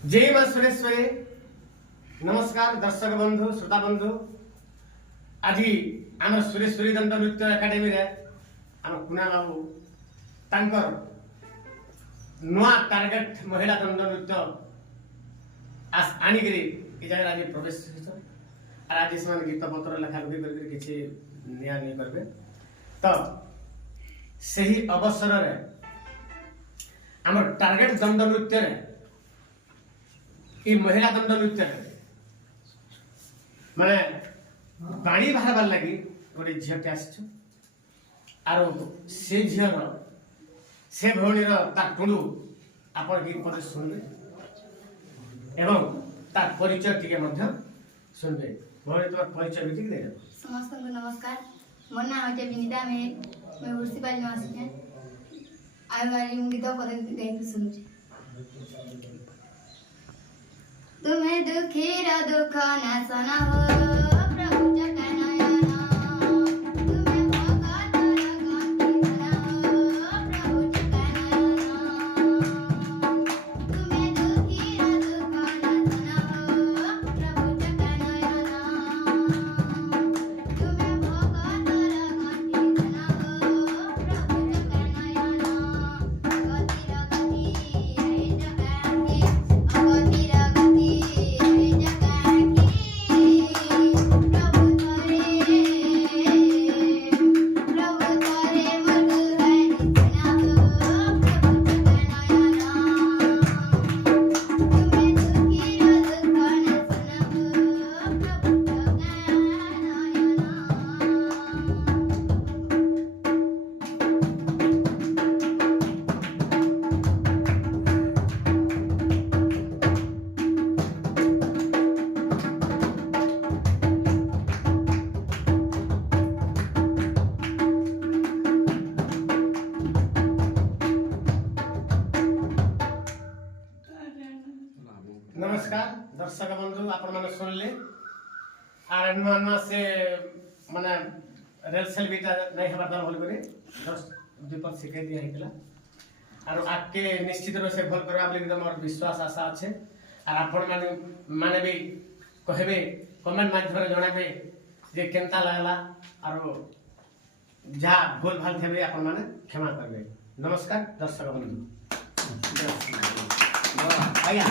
जय मां सुरेश्वरी। नमस्कार दर्शक बंधु श्रोता बंधु। आज आम सुरेश्वरी दंड नृत्य एकाडेमी रे आम कुना बाबू तांकर नुआ टार्गेट महिला दंड नृत्य आनिकरी ए जगह आज प्रवेश और आज से गीत पत्र लेखा लुखी कर किसी निया नहीं करबे। तो सही अवसर रे आम टार्गेट दंड नृत्य रे ई महिला दंड नृत्य माने बाणी बाहर लगी गोटे झीटे आस से झीर से भौणीर टुणु आप गीत पद शुणवे एवं तार परिचय टिके शुणवे। भौणी तुम परिचय भी ठीक दे। समस्त को नमस्कार। मोर नाम है विनीता मैं उर्सीपाल निवासी है। आयो वाली गीत पद गाई सुनु। तुम्हें दुखी रा दुख न सुनाओ प्रभु जगन्नाथ। तुम्हें भगत रगंती सुनाओ प्रभु जगन्नाथ। तुम्हें दुखी रा दुख न सुनाओ प्रभु जगन्नाथ। तुम्हें भगत रगंती सुनाओ प्रभु जगन्नाथ। गति रगति है जगन की अगति नमस्कार दर्शक बंधु आपण माने सुनले आर नुआ से माने रेलसेल बीटा नहीं हवा दाम बोल करे जस्ट दीपक सिखाई दिया हितला आर आके निश्चित रूप से भल करबा बोली हमर विश्वास आशा अच्छे। आर आपण माने भी कहबे कमेंट माध्यम रे जणाबे जे केनता लागला आर जा भूल भाल थेबे आपण माने क्षमा करबे। नमस्कार दर्शक बंधु। आया